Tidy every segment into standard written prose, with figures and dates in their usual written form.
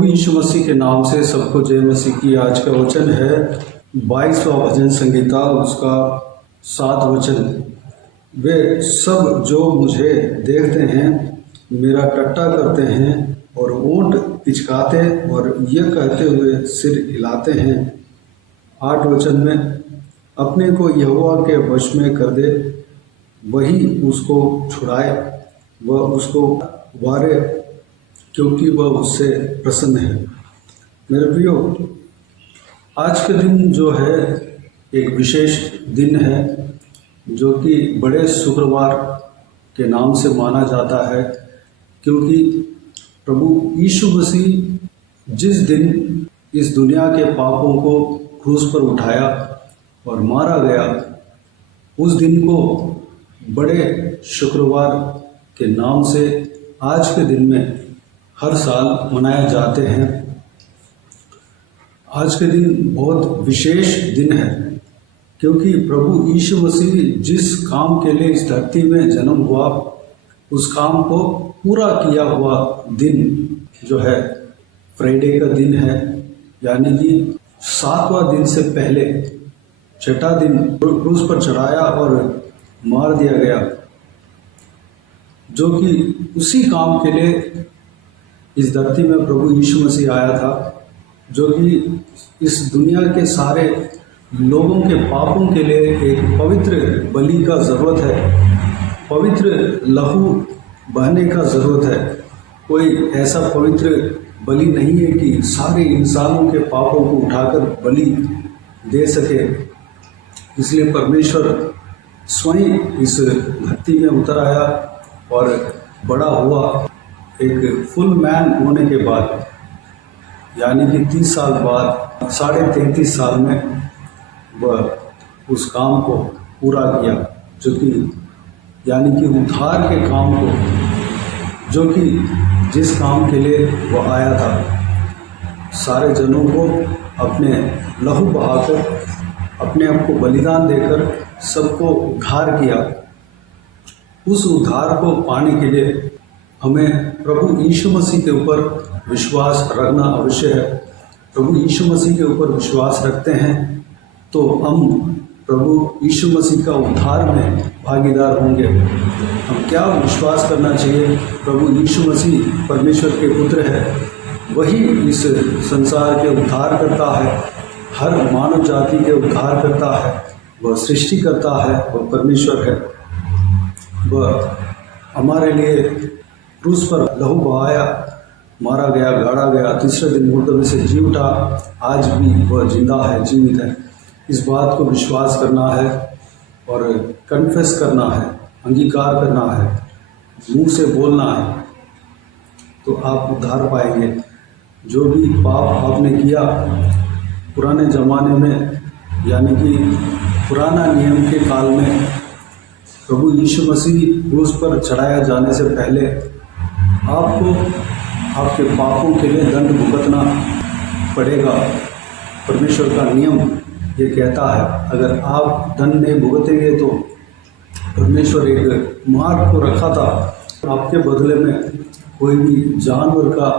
प्रभु यीशु मसीह के नाम से सबको जय मसीह की। आज का वचन है 22वां भजन संगीता, उसका 7 वचन। वे सब जो मुझे देखते हैं मेरा टट्टा करते हैं और ओंठ पिचकाते और यह कहते हुए सिर हिलाते हैं। 8 वचन में, अपने को यहोवा के वश में कर दे, वही उसको छुड़ाए, वह उसको वारे क्योंकि वह उससे प्रसन्न है। मेरे प्रियो, आज के दिन जो है एक विशेष दिन है जो कि बड़े शुक्रवार के नाम से माना जाता है, क्योंकि प्रभु यीशु मसीह जिस दिन इस दुनिया के पापों को क्रूस पर उठाया और मारा गया, उस दिन को बड़े शुक्रवार के नाम से आज के दिन में हर साल मनाए जाते हैं। आज के दिन बहुत विशेष दिन है, क्योंकि प्रभु यीशु मसीह जिस काम के लिए इस धरती में जन्म हुआ, उस काम को पूरा किया हुआ दिन जो है फ्राइडे का दिन है, यानी कि 7वां दिन से पहले 6ठा दिन क्रूस पर चढ़ाया और मार दिया गया, जो कि उसी काम के लिए इस धरती में प्रभु यीशु मसीह आया था, जो कि इस दुनिया के सारे लोगों के पापों के लिए एक पवित्र बलि का ज़रूरत है, पवित्र लहू बहने का ज़रूरत है। कोई ऐसा पवित्र बलि नहीं है कि सारे इंसानों के पापों को उठाकर बलि दे सके। इसलिए परमेश्वर स्वयं इस धरती में उतर आया और बड़ा हुआ। एक फुल मैन होने के बाद, यानी कि 30 साल बाद, 33.5 साल में वह उस काम को पूरा किया, जो कि यानी कि उद्धार के काम को, जो कि जिस काम के लिए वह आया था, सारे जनों को अपने लहू बहाकर, अपने आप को बलिदान देकर सबको उद्धार किया। उस उद्धार को पाने के लिए हमें प्रभु यीशु मसीह के ऊपर विश्वास रखना अवश्य है। प्रभु यीशु मसीह के ऊपर विश्वास रखते हैं तो हम प्रभु यीशु मसीह का उद्धार में भागीदार होंगे। हम क्या विश्वास करना चाहिए? प्रभु यीशु मसीह परमेश्वर के पुत्र है, वही इस संसार के उद्धार करता है, हर मानव जाति के उद्धार करता है, वह सृष्टि करता है, वह परमेश्वर है। वह हमारे लिए क्रूस पर लहू बहाया, मारा गया, गाड़ा गया, तीसरे दिन मुर्दों में से जी उठा, आज भी वह जिंदा है, जीवित है। इस बात को विश्वास करना है और कन्फेस करना है, अंगीकार करना है, मुंह से बोलना है, तो आप उद्धार पाएंगे। जो भी पाप आपने किया पुराने ज़माने में, यानी कि पुराना नियम के काल में, प्रभु यीशु मसीह क्रूस पर चढ़ाया जाने से पहले आपको आपके पापों के लिए दंड भुगतना पड़ेगा। परमेश्वर का नियम ये कहता है, अगर आप दंड नहीं भुगतेंगे तो परमेश्वर एक मार्ग को रखा था, आपके बदले में कोई भी जानवर का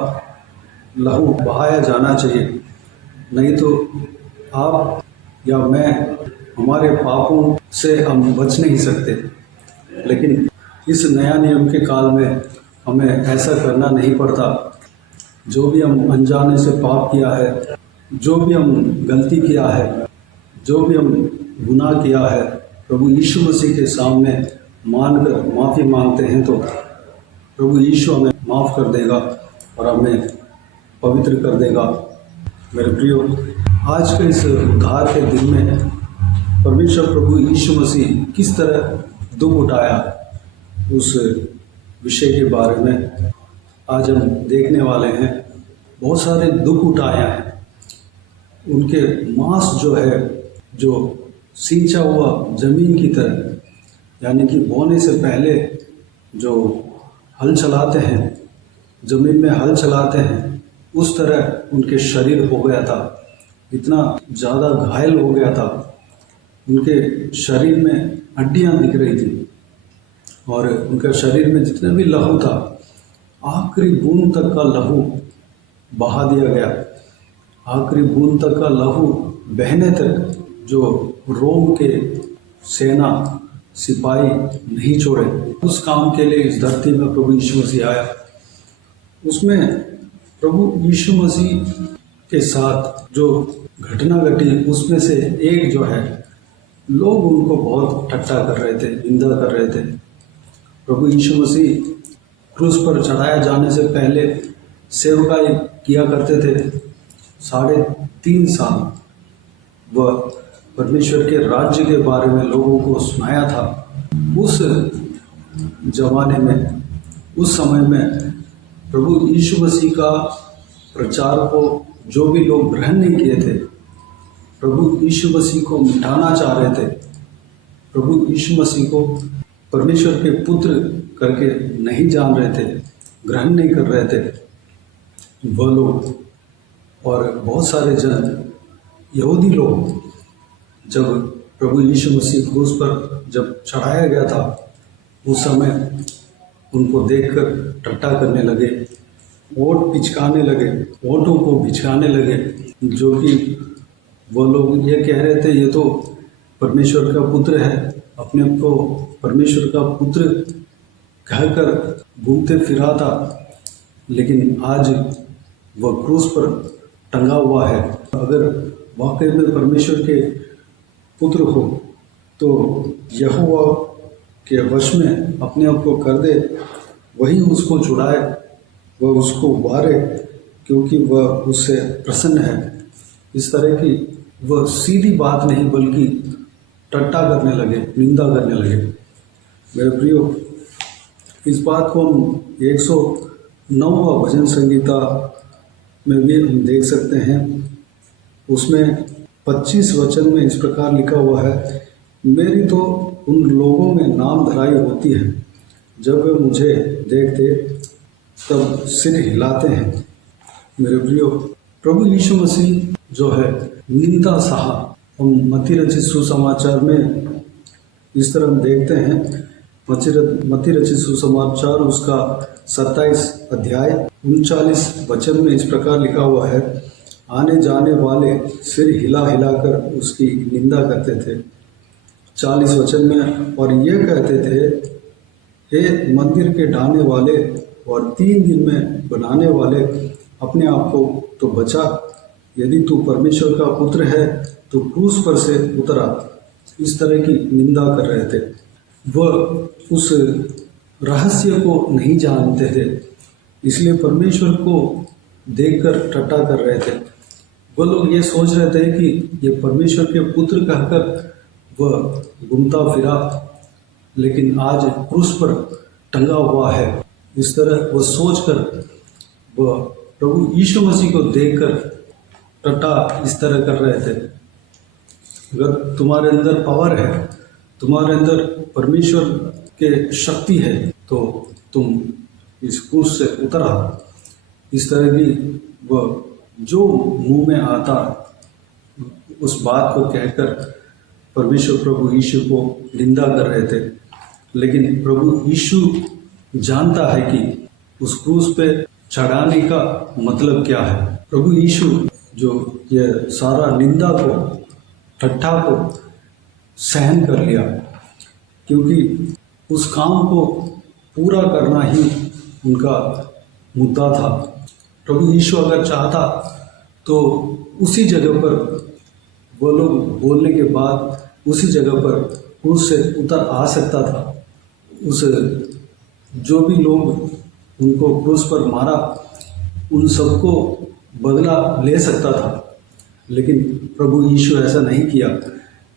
लहू बहाया जाना चाहिए, नहीं तो आप या मैं, हमारे पापों से हम बच नहीं सकते। लेकिन इस नया नियम के काल में हमें ऐसा करना नहीं पड़ता। जो भी हम अनजाने से पाप किया है, जो भी हम गलती किया है, जो भी हम गुनाह किया है, प्रभु यीशु मसीह के सामने मानकर माफ़ी मांगते हैं तो प्रभु यीशु हमें माफ़ कर देगा और हमें पवित्र कर देगा। मेरे प्रियो, आज के इस उद्धार के दिन में परमेश्वर प्रभु यीशु मसीह किस तरह दुख उठाया, उस विषय के बारे में आज हम देखने वाले हैं। बहुत सारे दुख उठाए हैं। उनके मांस जो है, जो सींचा हुआ जमीन की तरह, यानी कि बोने से पहले जो हल चलाते हैं, जमीन में हल चलाते हैं, उस तरह उनके शरीर हो गया था। इतना ज़्यादा घायल हो गया था, उनके शरीर में हड्डियां दिख रही थी और उनके शरीर में जितने भी लहू था, आखिरी बूंद तक का लहू बहा दिया गया, आखिरी बूंद तक का लहू बहने तक जो रोम के सेना सिपाही नहीं छोड़े, उस काम के लिए इस धरती में प्रभु यीशु मसीह आया। उसमें प्रभु यीशु मसीह के साथ जो घटना घटी उसमें से एक जो है, लोग उनको बहुत ठट्टा कर रहे थे, निंदा कर रहे थे। प्रभु यीशु मसीह क्रूस पर चढ़ाया जाने से पहले सेवकाई किया करते थे। 3.5 साल वह परमेश्वर के राज्य के बारे में लोगों को सुनाया था। उस जमाने में, उस समय में प्रभु यीशु मसीह का प्रचार को जो भी लोग ग्रहण नहीं किए थे, प्रभु यीशु मसीह को मिटाना चाह रहे थे, प्रभु यीशु मसीह को परमेश्वर के पुत्र करके नहीं जान रहे थे, ग्रहण नहीं कर रहे थे, वह लोग और बहुत सारे जन, यहूदी लोग, जब प्रभु यीशु मसीह क्रूस पर जब चढ़ाया गया था, उस समय उनको देखकर ठट्टा करने लगे, ओंठ पिचकाने लगे, ओंठों को बिछाने लगे, जो कि वो लोग ये कह रहे थे ये तो परमेश्वर का पुत्र है, अपने को परमेश्वर का पुत्र कहकर घूमते फिरा था, लेकिन आज वह क्रूस पर टंगा हुआ है। अगर वाकई में परमेश्वर के पुत्र हो तो यहोवा के वश में अपने आप को कर दे, वही उसको छुड़ाए, वह उसको उबारे, क्योंकि वह उससे प्रसन्न है। इस तरह की वह सीधी बात नहीं बल्कि टट्टा करने लगे, निंदा करने लगे। मेरे प्रियो, इस बात को हम 109वां भजन संगीता में भी हम देख सकते हैं। उसमें 25 वचन में इस प्रकार लिखा हुआ है, मेरी तो उन लोगों में नाम धराई होती है, जब वे मुझे देखते तब सिर हिलाते हैं। मेरे प्रियो, प्रभु यीशु मसीह जो है निंदा सहा। हम मत्ती रचित सुसमाचार में इस तरह हम देखते हैं, मत्ती रचित सुसमाचार उसका 27 अध्याय 39 वचन में इस प्रकार लिखा हुआ है, आने जाने वाले सिर हिला हिलाकर उसकी निंदा करते थे। 40 वचन में और ये कहते थे, हे मंदिर के ढाने वाले और 3 दिन में बनाने वाले, अपने आप को तो बचा, यदि तू परमेश्वर का पुत्र है तो क्रूस पर से उतरा। इस तरह की निंदा कर रहे थे। वह उस रहस्य को नहीं जानते थे, इसलिए परमेश्वर को देखकर टट्टा कर रहे थे। वह लोग ये सोच रहे थे कि ये परमेश्वर के पुत्र कहकर वह घूमता फिरा, लेकिन आज क्रूस पर टंगा हुआ है। इस तरह वह सोचकर वह प्रभु यीशु मसीह को देखकर टट्टा इस तरह कर रहे थे। अगर तुम्हारे अंदर पावर है, तुम्हारे अंदर परमेश्वर के शक्ति है, तो तुम इस क्रूस से उतरा। इस तरह की वह जो मुंह में आता उस बात को कहकर परमेश्वर प्रभु यीशु को निंदा कर रहे थे। लेकिन प्रभु यीशु जानता है कि उस क्रूस पे चढ़ाने का मतलब क्या है। प्रभु यीशु जो ये सारा निंदा को, ठट्ठा को सहन कर लिया, क्योंकि उस काम को पूरा करना ही उनका मुद्दा था। प्रभु यीशु अगर चाहता तो उसी जगह पर वो लोग बोलने के बाद उसी जगह पर क्रूस से उतर आ सकता था। उस जो भी लोग उनको क्रूस पर मारा, उन सबको बदला ले सकता था, लेकिन प्रभु यीशु ऐसा नहीं किया,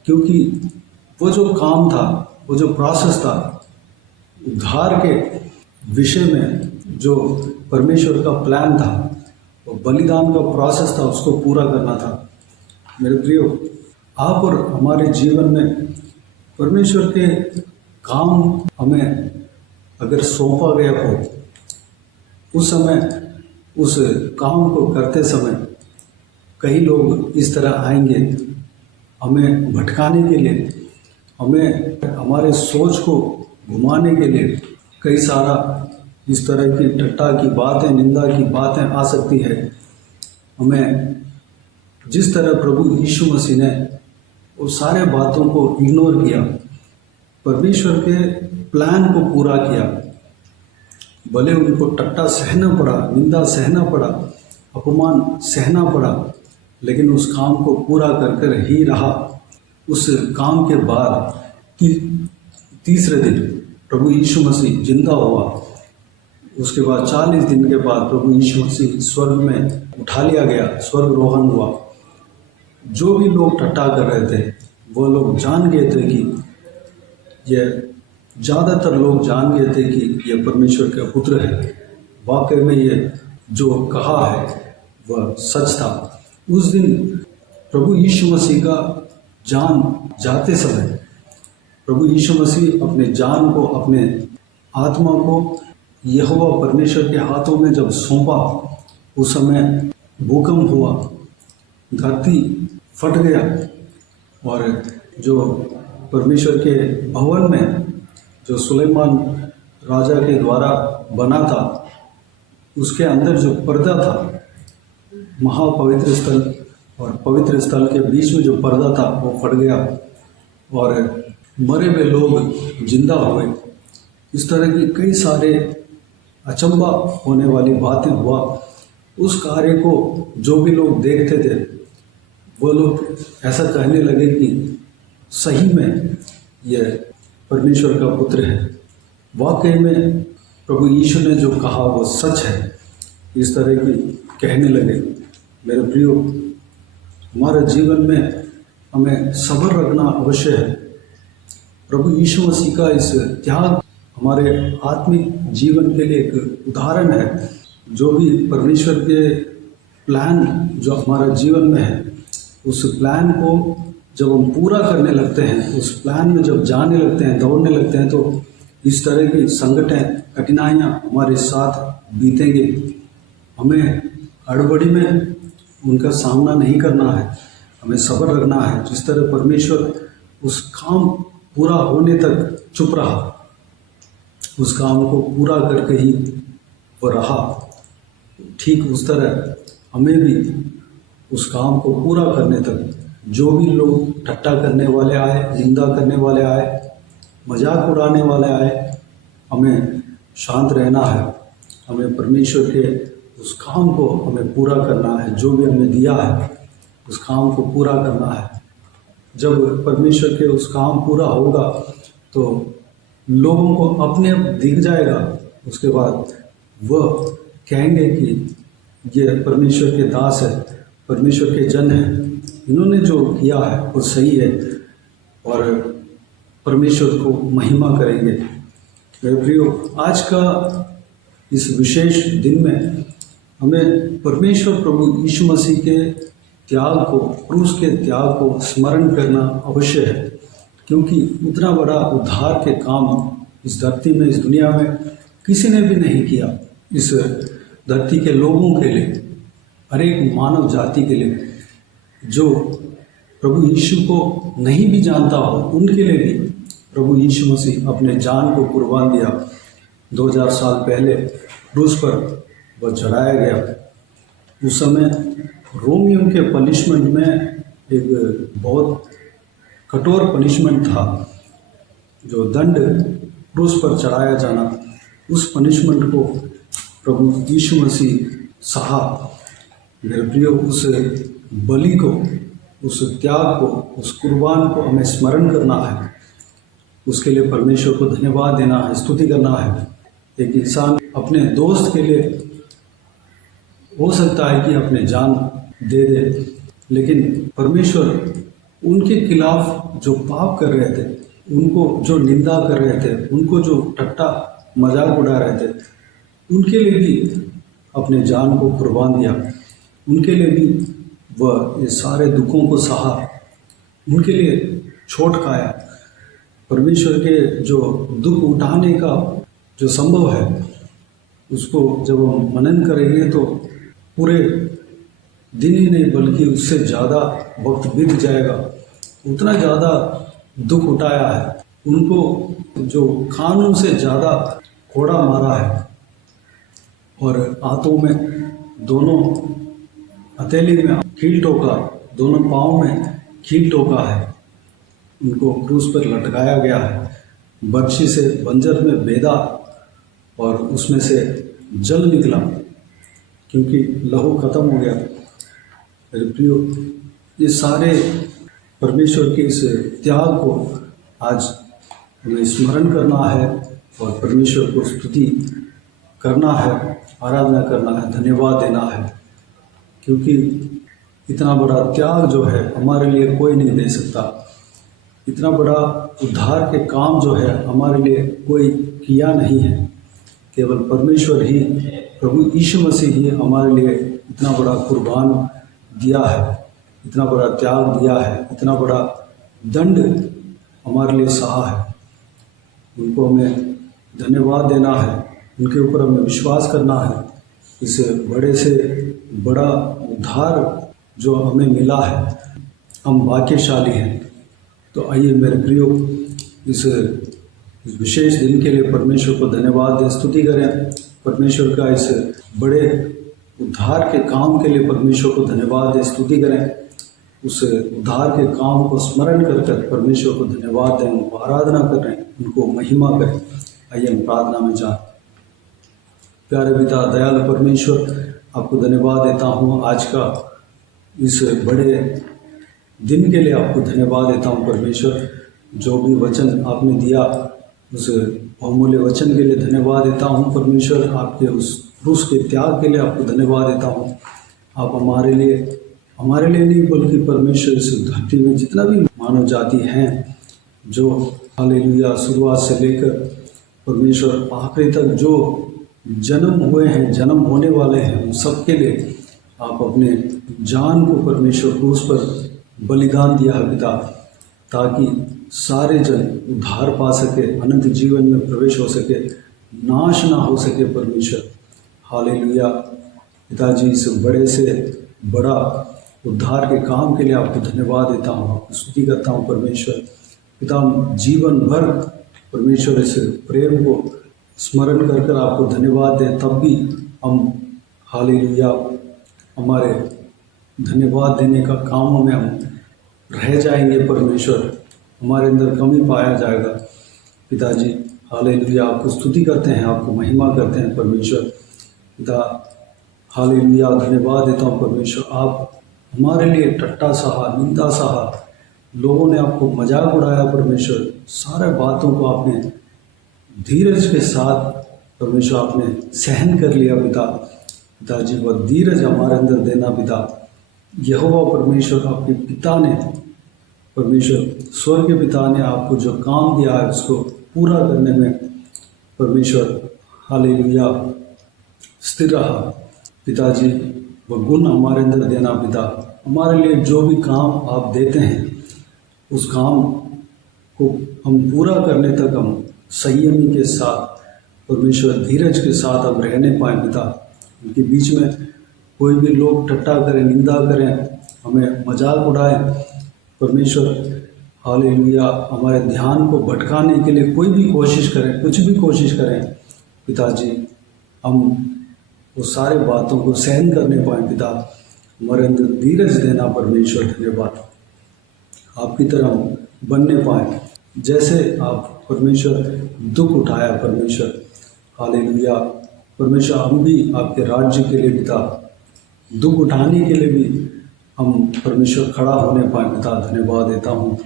क्योंकि वो जो काम था, वो जो प्रोसेस था, उद्धार के विषय में जो परमेश्वर का प्लान था, वो बलिदान का प्रोसेस था, उसको पूरा करना था। मेरे प्रियो, आप और हमारे जीवन में परमेश्वर के काम हमें अगर सौंपा गया हो, उस समय उस काम को करते समय कई लोग इस तरह आएंगे हमें भटकाने के लिए, हमें हमारे सोच को घुमाने के लिए। कई सारा इस तरह की टट्टा की बातें, निंदा की बातें आ सकती है, हमें जिस तरह प्रभु यीशु मसीह ने वो सारे बातों को इग्नोर किया, परमेश्वर के प्लान को पूरा किया, भले उनको टट्टा सहना पड़ा, निंदा सहना पड़ा, अपमान सहना पड़ा, लेकिन उस काम को पूरा कर कर ही रहा। उस काम के बाद तीसरे दिन प्रभु यीशु मसीह जिंदा हुआ। उसके बाद 40 दिन के बाद प्रभु यीशु मसीह स्वर्ग में उठा लिया गया, स्वर्गरोहण हुआ। जो भी लोग टट्टा कर रहे थे वो लोग जान गए थे कि ये ज़्यादातर लोग जान गए थे कि ये परमेश्वर का पुत्र है। वाकई में ये जो कहा है वह सच था। उस दिन प्रभु यीशु मसीह का जान जाते समय प्रभु यीशु मसीह अपने जान को, अपने आत्मा को यहोवा परमेश्वर के हाथों में जब सौंपा, उस समय भूकंप हुआ, धरती फट गया और जो परमेश्वर के भवन में जो सुलेमान राजा के द्वारा बना था, उसके अंदर जो पर्दा था, महापवित्र स्थल और पवित्र स्थल के बीच में जो पर्दा था वो फट गया और मरे हुए लोग जिंदा हुए। इस तरह की कई सारे अचंभा होने वाली बातें हुआ। उस कार्य को जो भी लोग देखते थे वो लोग ऐसा कहने लगे कि सही में यह परमेश्वर का पुत्र है। वाकई में प्रभु यीशु ने जो कहा वो सच है, इस तरह की कहने लगे। मेरे प्रियो, हमारे जीवन में हमें सब्र रखना अवश्य है। प्रभु यीशु मसीह का इस त्याग हमारे आत्मिक जीवन के लिए एक उदाहरण है। जो भी परमेश्वर के प्लान जो हमारे जीवन में है, उस प्लान को जब हम पूरा करने लगते हैं, उस प्लान में जब जाने लगते हैं, दौड़ने लगते हैं, तो इस तरह की संकटें, कठिनाइयाँ हमारे साथ बीतेंगे। हमें हड़बड़ी में उनका सामना नहीं करना है, हमें सब्र रखना है। जिस तरह परमेश्वर उस काम पूरा होने तक चुप रहा, उस काम को पूरा करके ही वो रहा, ठीक उस तरह हमें भी उस काम को पूरा करने तक जो भी लोग ठट्टा करने वाले आए, निंदा करने वाले आए, मजाक उड़ाने वाले आए, हमें शांत रहना है। हमें परमेश्वर के उस काम को हमें पूरा करना है। जो भी हमें दिया है उस काम को पूरा करना है। जब परमेश्वर के उस काम पूरा होगा तो लोगों को अपने आप दिख जाएगा। उसके बाद वह कहेंगे कि ये परमेश्वर के दास है, परमेश्वर के जन हैं, इन्होंने जो किया है वो सही है, और परमेश्वर को महिमा करेंगे। मेरे प्रियो, आज का इस विशेष दिन में हमें परमेश्वर प्रभु यीशु मसीह के त्याग को, क्रूस के त्याग को स्मरण करना अवश्य है, क्योंकि उतना बड़ा उद्धार के काम इस धरती में, इस दुनिया में किसी ने भी नहीं किया। इस धरती के लोगों के लिए, हर एक मानव जाति के लिए, जो प्रभु यीशु को नहीं भी जानता हो उनके लिए भी प्रभु यीशु मसीह अपने जान को कुर्बान दिया। 2000 साल पहले क्रूस पर वह चढ़ाया गया। उस समय रोमियों के पनिशमेंट में एक बहुत कठोर पनिशमेंट था, जो दंड क्रूस पर चढ़ाया जाना। उस पनिशमेंट को प्रभु यीशु मसीह सहा। मेरे प्रियो, उस बलि को, उस त्याग को, उस कुर्बान को हमें स्मरण करना है। उसके लिए परमेश्वर को धन्यवाद देना है, स्तुति करना है। एक इंसान अपने दोस्त के लिए हो सकता है कि अपने जान दे दे, लेकिन परमेश्वर उनके खिलाफ जो पाप कर रहे थे, उनको जो निंदा कर रहे थे, उनको जो टट्टा मजाक उड़ा रहे थे, उनके लिए भी अपने जान को कुर्बान दिया। उनके लिए भी वह ये सारे दुखों को सहा, उनके लिए छोट खाया। परमेश्वर के जो दुख उठाने का जो संभव है, उसको जब हम मनन करेंगे तो पूरे दिन ही नहीं बल्कि उससे ज़्यादा वक्त बीत जाएगा। उतना ज़्यादा दुख उठाया है, उनको जो कानून से ज़्यादा कोड़ा मारा है, और हाथों में दोनों हथेली में कील ठोका, दोनों पाँव में कील ठोका है, उनको क्रूस पर लटकाया गया है, बर्छी से बंजर में बेधा और उसमें से जल निकला क्योंकि लहू खत्म हो गया। मेरे प्रियो, ये सारे परमेश्वर के इस त्याग को आज हमें स्मरण करना है और परमेश्वर को स्तुति करना है, आराधना करना है, धन्यवाद देना है, क्योंकि इतना बड़ा त्याग जो है हमारे लिए कोई नहीं दे सकता। इतना बड़ा उद्धार के काम जो है हमारे लिए कोई किया नहीं है, केवल परमेश्वर ही, प्रभु यीशु मसीह ही हमारे लिए इतना बड़ा कुर्बान दिया है, इतना बड़ा त्याग दिया है, इतना बड़ा दंड हमारे लिए सहा है। उनको हमें धन्यवाद देना है, उनके ऊपर हमें विश्वास करना है। इस बड़े से बड़ा उद्धार जो हमें मिला है, हम भाग्यशाली हैं। तो आइए मेरे प्रियो, इस विशेष दिन के लिए परमेश्वर को धन्यवाद दें, स्तुति करें। परमेश्वर का इस बड़े उद्धार के काम के लिए परमेश्वर को धन्यवाद दें, स्तुति करें। उस उद्धार के काम को स्मरण कर कर परमेश्वर को धन्यवाद दें, उनको आराधना करें, उनको महिमा करें। आइए हम प्रार्थना में जाएं। प्यारे पिता दयालु परमेश्वर, आपको धन्यवाद देता हूँ आज का इस बड़े दिन के लिए, आपको धन्यवाद देता हूँ परमेश्वर। जो भी वचन आपने दिया उस बहुमूल्य वचन के लिए धन्यवाद देता हूँ परमेश्वर। आपके उस क्रूस के त्याग के लिए आपको धन्यवाद देता हूँ। आप हमारे लिए नहीं बल्कि परमेश्वर इस धरती में जितना भी मानव जाति हैं, जो हालेलुया शुरुआत से लेकर परमेश्वर आखिरी तक जो जन्म हुए हैं, जन्म होने वाले हैं, उन सब के लिए आप अपने जान को परमेश्वर क्रूस पर बलिदान दिया है पिता, ताकि सारे जन उद्धार पा सके, अनंत जीवन में प्रवेश हो सके, नाश ना हो सके परमेश्वर। हालेलुया पिताजी, इस बड़े से बड़ा उद्धार के काम के लिए आपको धन्यवाद देता हूँ, आपको स्तुति करता हूँ परमेश्वर। पिता, जीवन भर परमेश्वर इस प्रेम को स्मरण कर कर आपको धन्यवाद दें, तब भी हम हालेलुया हमारे धन्यवाद देने का कामों में हम रह जाएंगे परमेश्वर, हमारे अंदर कमी पाया जाएगा। पिताजी हालेलुया आपको स्तुति करते हैं, आपको महिमा करते हैं परमेश्वर। पिता हालेलुया धन्यवाद देता हूँ परमेश्वर। आप हमारे लिए टट्टा सहा, निंदा सहा, लोगों ने आपको मजाक उड़ाया परमेश्वर, सारे बातों को आपने धीरज के साथ परमेश्वर आपने सहन कर लिया पिता। पिताजी वह धीरज हमारे अंदर देना पिता। यहोवा परमेश्वर आपके पिता ने, परमेश्वर स्वर्ग के पिता ने आपको जो काम दिया है उसको पूरा करने में परमेश्वर हालेलुया स्थिर रहा। पिताजी वह गुण हमारे अंदर देना पिता। हमारे लिए जो भी काम आप देते हैं उस काम को हम पूरा करने तक हम संयमी के साथ परमेश्वर धीरज के साथ अब रहने पाएँ पिता। उनके बीच में कोई भी लोग ठट्टा करें, निंदा करें, हमें मजाक उड़ाएं परमेश्वर हालेलुया, हमारे ध्यान को भटकाने के लिए कोई भी कोशिश करें, कुछ भी कोशिश करें पिताजी, हम वो सारे बातों को सहन करने पाएँ पिता। हमारे अंदर धीरज देना परमेश्वर, धन्यवाद। आपकी तरह हम बनने पाएँ, जैसे आप परमेश्वर दुख उठाया परमेश्वर हालेलुया। परमेश्वर हम भी आपके राज्य के लिए पिता दुख उठाने के लिए भी हम परमेश्वर खड़ा होने पाए पिता। धन्यवाद देता हूँ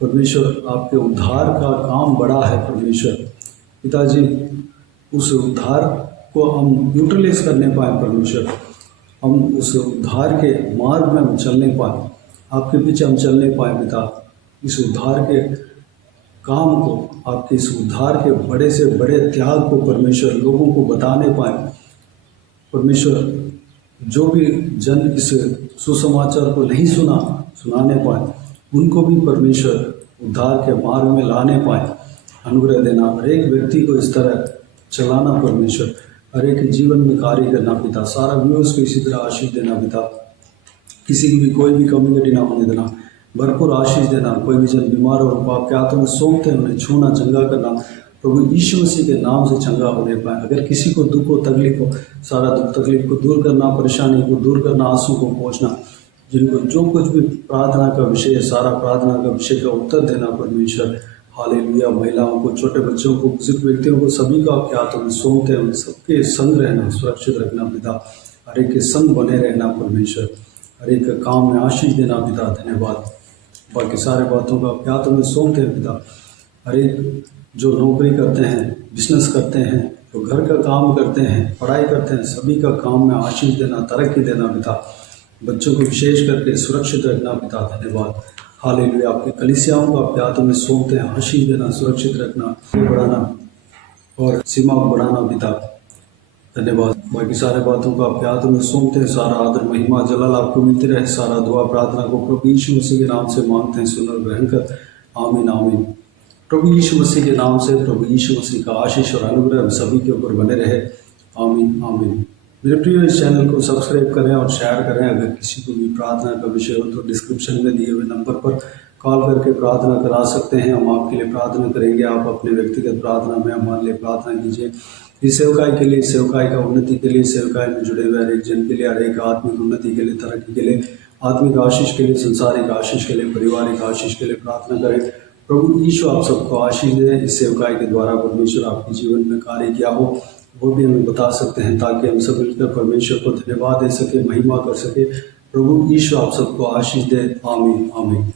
परमेश्वर। आपके उद्धार का काम बड़ा है परमेश्वर पिताजी। उस उद्धार को हम यूटिलाइज करने पाए परमेश्वर, हम उस उद्धार के मार्ग में हम चलने पाए, आपके पीछे हम चलने पाए पिता। इस उद्धार के काम को, आपके इस उद्धार के बड़े से बड़े त्याग को परमेश्वर लोगों को बताने पाए परमेश्वर। जो भी जन इस सुसमाचार को नहीं सुनाने पाए, उनको भी परमेश्वर उद्धार के मार्ग में लाने पाए, अनुग्रह देना। हर एक व्यक्ति को इस तरह चलाना परमेश्वर, हर एक जीवन में कार्य करना पिता। सारा व्यूअर्स को इसी तरह आशीष देना पिता, किसी की भी कोई भी कमी कटी ना होने देना, भरपूर आशीष देना। कोई भी जन बीमार हो, आपके हाथों में सौंपते हैं, उन्हें छूना, चंगा करना प्रभु यीशु मसीह के नाम से चंगा होने पाए। अगर किसी को दुख हो, तकलीफ हो, सारा दुख तकलीफ को दूर करना, परेशानी को दूर करना, आंसू को पहुँचना, जिनको जो कुछ भी प्रार्थना का विषय है, सारा प्रार्थना का विषय का उत्तर देना परमेश्वर। हालेलुया। महिलाओं को, छोटे बच्चों को, बुजुर्ग व्यक्तियों को, सभी को आपके हाथों में सौंपते हैं। सबके संग रहना, सुरक्षित रखना पिता, हर एक के संग बने रहना परमेश्वर, हर एक काम में आशीष देना पिता। धन्यवाद। बाकी सारे बातों का आपके हाथों में सौंपते हैं पिता। हर एक जो नौकरी करते हैं, बिजनेस करते हैं, जो घर का काम करते हैं, पढ़ाई करते हैं, सभी का काम में आशीष देना, तरक्की देना पिता। बच्चों को विशेष करके सुरक्षित रखना पिता। धन्यवाद। हालेलुया। आपके कलीसियाओं को आपके हाथों में सौंपते हैं, आशीष देना, सुरक्षित रखना, बढ़ाना और सीमा को बढ़ाना पिता। धन्यवाद। बाकी सारे बातों को आपके हाथों में सौंपते हैं। सारा आदर, महिमा, जलाल आपको मिलती रहे। सारा दुआ प्रार्थना को प्रभु यीशु मसीह के नाम से मांगते हैं, सुन और ग्रहण कर। आमीन आमीन। प्रभु यीशु मसीह के नाम से प्रभु यीशु मसीह का आशीष और अनुग्रह हम सभी के ऊपर बने रहे। आमीन आमीन। मेरे प्रिय, इस चैनल को सब्सक्राइब करें और शेयर करें। अगर किसी को भी प्रार्थना का विषय हो तो डिस्क्रिप्शन में दिए हुए नंबर पर कॉल करके प्रार्थना करा सकते हैं। हम आपके लिए प्रार्थना करेंगे। आप अपने व्यक्तिगत प्रार्थना में हमारे लिए प्रार्थना कीजिए। इस सेवकाई के लिए, सेवकाई का उन्नति के लिए, सेवकाई में जुड़े हुए हर एक जन के लिए, हर एक आत्मिक उन्नति के लिए, तरक्की के लिए, आत्मिक आशीष के लिए, संसारिक आशीष के लिए, पारिवारिक आशीष के लिए प्रार्थना करें। प्रभु यीशु आप सबको आशीष दें। इस सेवकाई के द्वारा परमेश्वर आपके जीवन में कार्य किया हो वो भी हमें बता सकते हैं, ताकि हम सब मिलकर परमेश्वर को धन्यवाद दे सके, महिमा कर सके। प्रभु यीशु आप सबको आशीष दे। आमीन आमीन।